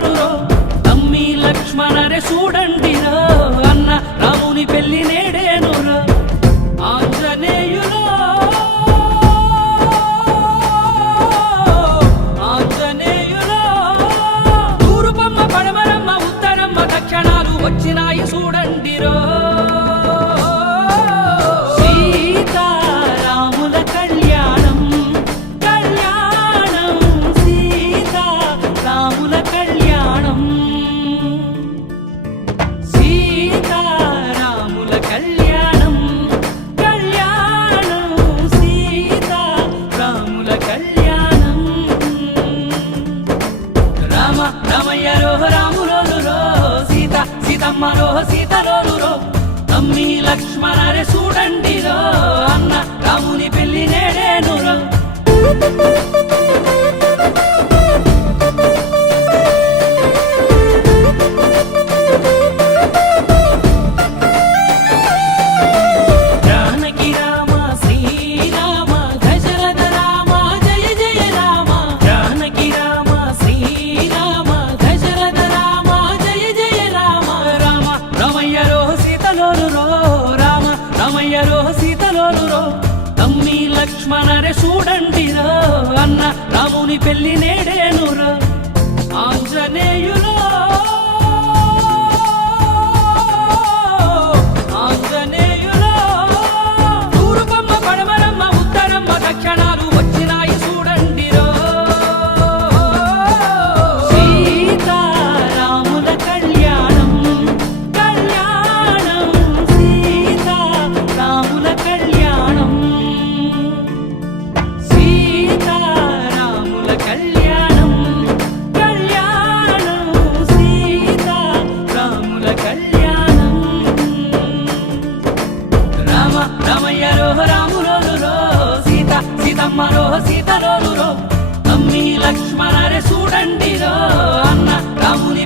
సీతలోరురో తమ్మి లక్ష్మణరే చూడండిరో అన్న రాముని పెళ్లి నేడేనురో ఆంజనేయులో తూర్పమ్మ పడమరమ్మ ఉత్తరమ్మ దక్షిణాలు వచ్చినాయి చూడండిరో రామయ్యరో రాములోరురో సీతమ్మరో సీతలోరురో తమ్మి లక్ష్మణరే చూడండిరో అన్న రాముని పెళ్లి నేడేనురో రామయ్యరో సీతలోరురో తమ్మి లక్ష్మణరే చూడండిరో అన్న రాముని పెళ్లి నేడేనురో ఆంజనేయులో తూర్పమ్మ పడమరమ్మ ఉత్తరమ్మ దక్షిణాలు వచ్చినాయి చూడండిరో సీతారాముల కళ్యాణం రాముల కళ్యాణం సీతారాముల కళ్యాణం సీతారాముల కళ్యాణం రామయ్యరో రాములోరురో సీతమ్మరో సీతలోరురో తమ్మి లక్ష్మణరే చూడండిరో అన్న రాముని